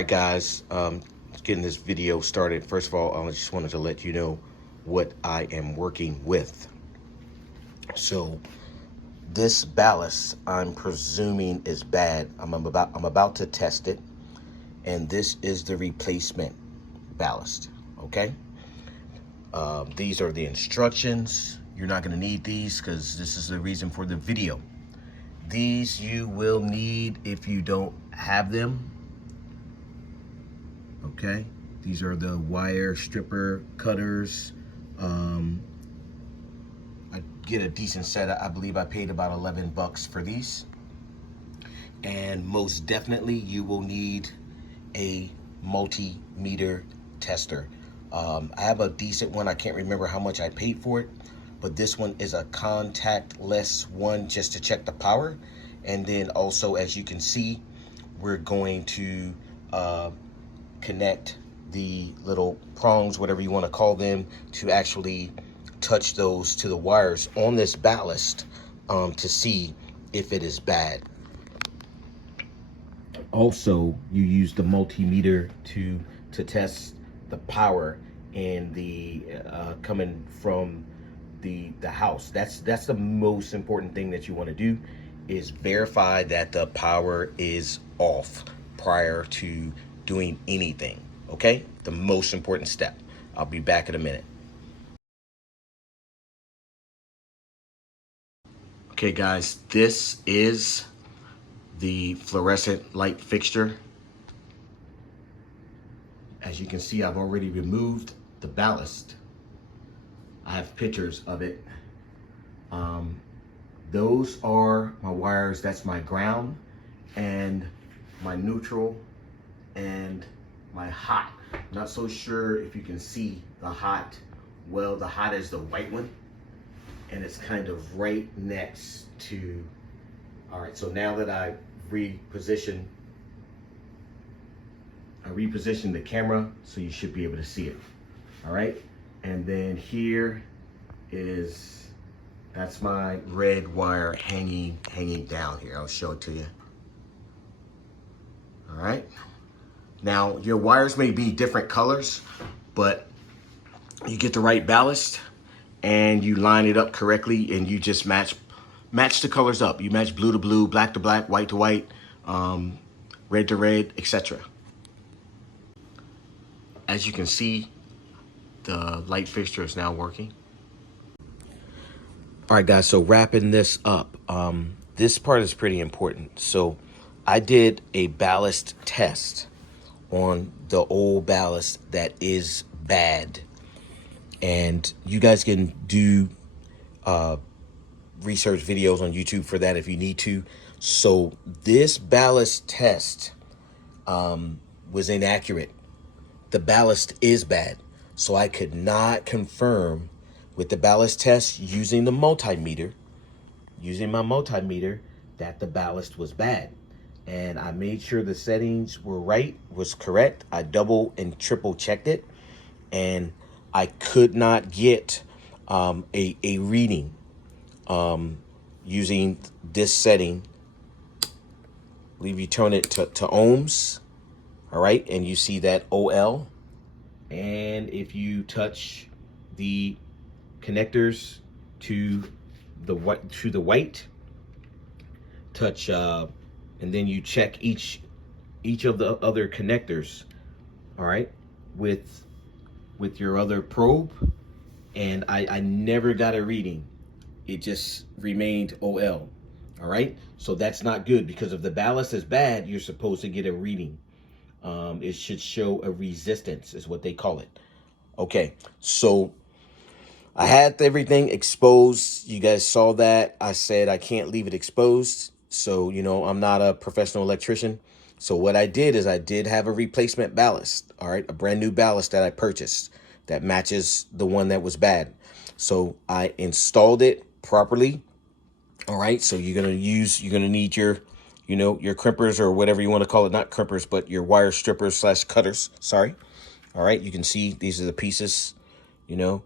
right, guys, getting this video started. First of all, I just wanted to let you know what I am working with. So this ballast, I'm presuming is bad. I'm about to test it, and this is the replacement ballast. Okay. These are the instructions. You're not going to need these because this is the reason for the video. These you will need if you don't have them. Okay, these are the wire stripper cutters. I get a decent set. I believe I paid about 11 bucks for these. And most definitely you will need a multimeter tester. I have a decent one. I can't remember how much I paid for it, but this one is a contactless one just to check the power. And then also, as you can see, we're going to connect the little prongs, whatever you want to call them, to actually touch those to the wires on this ballast to see if it is bad. Also, you use the multimeter to test the power and the coming from the house. That's the most important thing that you want to do, is verify that the power is off prior to doing anything. Okay, the most important step. I'll be back in a minute. Okay, guys, this is the fluorescent light fixture. As you can see, I've already removed the ballast. I have pictures of it. Those are my wires. That's my ground and my neutral and my hot. Not so sure if you can see the hot. Well, the hot is the white one, and it's kind of right next to. All right, so now that I repositioned the camera, so you should be able to see it. All right, and then here is, that's my red wire hanging down here. I'll show it to you. All right. Now, your wires may be different colors, but you get the right ballast and you line it up correctly, and you just match the colors up. You match blue to blue, black to black, white to white, red to red, etc. As you can see, the light fixture is now working. All right, guys, so wrapping this up, this part is pretty important. So I did a ballast test on the old ballast that is bad, and you guys can do research videos on YouTube for that if you need to. So this ballast test was inaccurate. The ballast is bad, so I could not confirm with the ballast test using my multimeter, that the ballast was bad. And I made sure the settings were was correct. I double and triple checked it, and I could not get a reading using this setting. I believe you turn it to ohms, all right, and you see that OL. And if you touch the connectors to the white, touch and then you check each of the other connectors, all right, with your other probe, and I never got a reading. It just remained OL. All right, so that's not good, because if the ballast is bad, you're supposed to get a reading. It should show a resistance, is what they call it. Okay, so I had everything exposed. You guys saw that. I said I can't leave it exposed. So, you know, I'm not a professional electrician. So what I did is I did have a replacement ballast. All right, a brand new ballast that I purchased that matches the one that was bad. So I installed it properly. All right, so you're gonna need your, you know, your crimpers, or whatever you want to call it. Not crimpers, but your wire strippers / cutters. Sorry. All right, you can see these are the pieces, you know,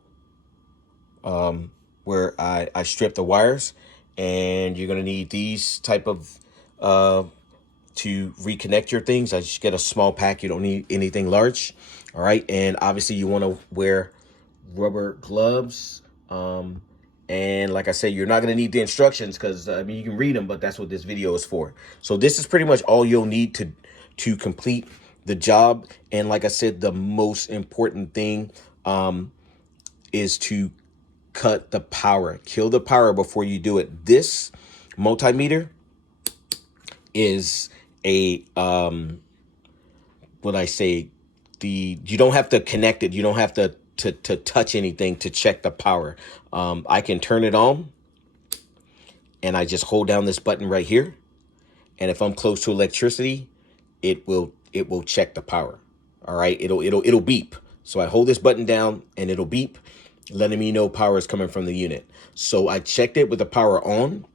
where I strip the wires, and you're gonna need these type of to reconnect your things. I just get a small pack. You don't need anything large. All right. And obviously you want to wear rubber gloves. And like I said, you're not going to need the instructions because I mean, you can read them, but that's what this video is for. So this is pretty much all you'll need to complete the job. And like I said, the most important thing is to cut the power, kill the power before you do it. This multimeter is a what I say, you don't have to connect it. You don't have to touch anything to check the power. I can turn it on and I just hold down this button right here. And if I'm close to electricity, it will check the power. All right, it'll beep. So I hold this button down and it'll beep, letting me know power is coming from the unit. So I checked it with the power on,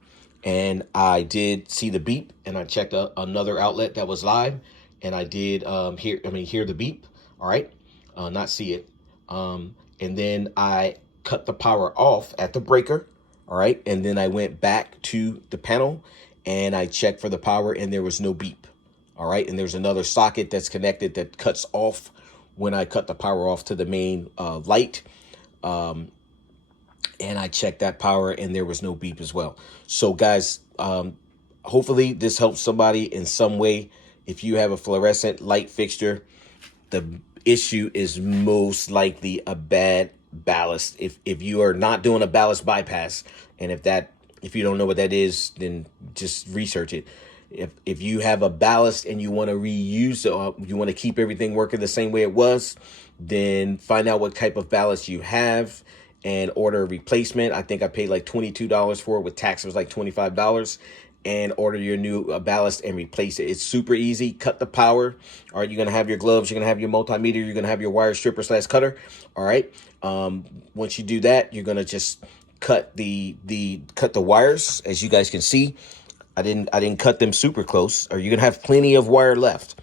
and I did see the beep, and I checked another outlet that was live, and I did hear the beep. All right, not see it. And then I cut the power off at the breaker. All right, and then I went back to the panel and I checked for the power, and there was no beep. All right, and there's another socket that's connected that cuts off when I cut the power off to the main light. And I checked that power and there was no beep as well. So guys, hopefully this helps somebody in some way. If you have a fluorescent light fixture, the issue is most likely a bad ballast. If you are not doing a ballast bypass, and if you don't know what that is, then just research it. If you have a ballast and you want to reuse it, you want to keep everything working the same way it was, then find out what type of ballast you have and order a replacement. I think I paid like $22 for it. With tax, it was like $25. And order your new ballast and replace it. It's super easy. Cut the power. All right, you're going to have your gloves. You're going to have your multimeter. You're going to have your wire stripper / cutter. All right. Once you do that, you're going to just cut the wires. As you guys can see, I didn't cut them super close, or you're going to have plenty of wire left.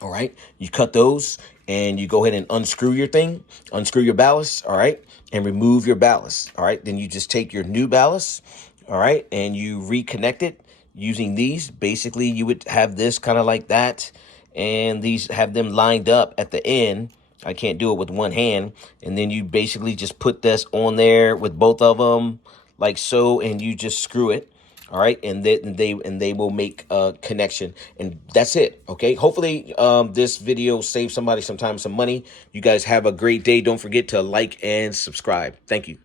All right. You cut those and you go ahead and unscrew your thing, unscrew your ballast. All right. And remove your ballast. All right. Then you just take your new ballast. All right. And you reconnect it using these. Basically, you would have this kind of like that. And these have them lined up at the end. I can't do it with one hand. And then you basically just put this on there with both of them like so. And you just screw it. All right, and they will make a connection, and that's it. Okay, hopefully this video saves somebody some time, some money. You guys have a great day. Don't forget to like and subscribe. Thank you.